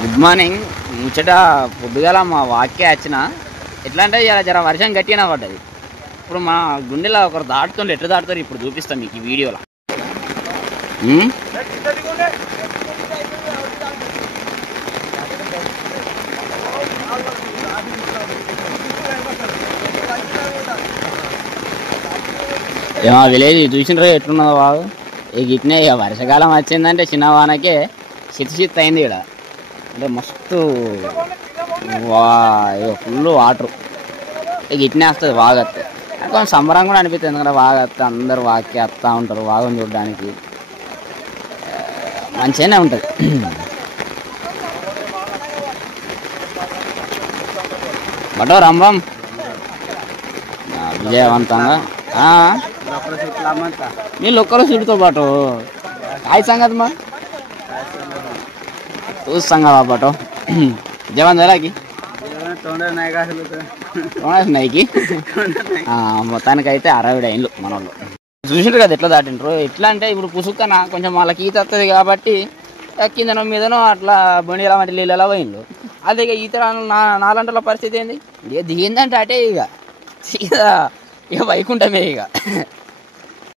Good morning. ముచ్చట పొద్దుగాల మా వాక్య వచ్చిన ఎట్లా అంటే ఇలా జర వర్షం గట్టిగా పడ్డది. ఇప్పుడు మా గుండెలో ఒకరు దాటుతుండే ఎట్లా దాటుతారు ఇప్పుడు చూపిస్తాం మీకు ఈ వీడియోలో. ఏమో విలేజ్ చూసినారు ఎట్లున్నదో బాగు. ఇక ఇట్నే ఇక వర్షాకాలం వచ్చిందంటే చిన్న వానకే శిత్ అయింది ఇక్కడ. అంటే మస్తు ఫుల్ వాటర్. ఇక ఇట్నే వస్తుంది వాగత్తే. కొంచెం సంబరం కూడా అనిపిస్తుంది, ఎందుకంటే వాగత్తే అందరు వాక్కి వస్తూ ఉంటారు వాగని చూడడానికి. మంచిగానే ఉంటుంది. బటో రంభం విజయవంతంగా మీరు ఒక్కరు చుడుతో పాటు కాయ సంగతి మా చూస్తాంగా బాటో జవాన్ ఎలాకి నైకి మొత్తానికైతే 60 అయిండ్లు మన వాళ్ళు. చూసిండ్రు కదా ఎట్లా దాటిండ్రు. ఎట్లా అంటే ఇప్పుడు పుసుక్కన కొంచెం వాళ్ళకి ఈత వస్తుంది కాబట్టి కిందనో మీదనో అట్లా బొండిలా వంటి నీళ్ళలా పోయిండ్రు. అదే ఇక ఈత నాలంటల పరిస్థితి ఏంది, ఇక దిగిందంటే అటే ఇక సీదా ఇక వైకుంఠమే ఇక.